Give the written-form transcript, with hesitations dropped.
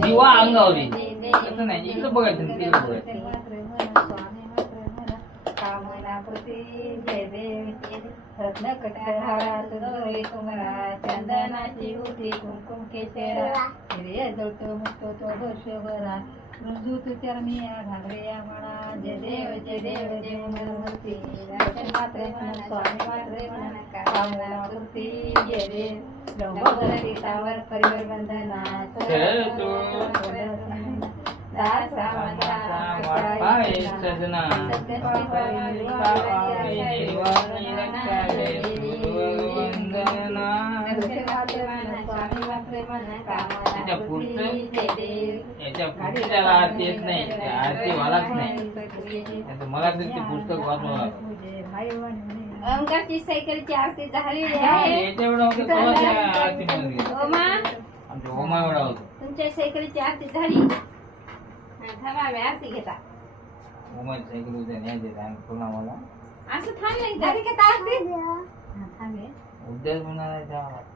दिवा अंगावरी तसं नाही, इकडे बघायचं तिकडे बघायचं. कामना प्रती जय देव रत्न कटहारात दोरे कुमरा चंदनाची उठी कुमकुम केशरा हिरय जळतो मुक्तो तो वर्षभरा रुजूत चरणी घागरे म्हणा जय देव देव मनमूर्ती दर्शन मात्रे म्हणा स्वामी मात्रे म्हणा कामना प्रती जय देव लंबोदर गीतावर परिवर बंधना याच्या पुढची त्याला आरती येत नाही, आरती व्हायलाच नाही. मला तर ते पुस्तक वाचून ओंकारची सायकलची आरती झाली आहे. आरती मध्ये आमच्या होमा एवढा होतो. तुमच्या सायकलची आरती झाली. थांबा आम्ही आरती घेता. होमाची सायकल उद्या न्यायचे पुन्हा मला असं थांबलं झाली का आरती? थांबे उद्याच म्हणणार आहे.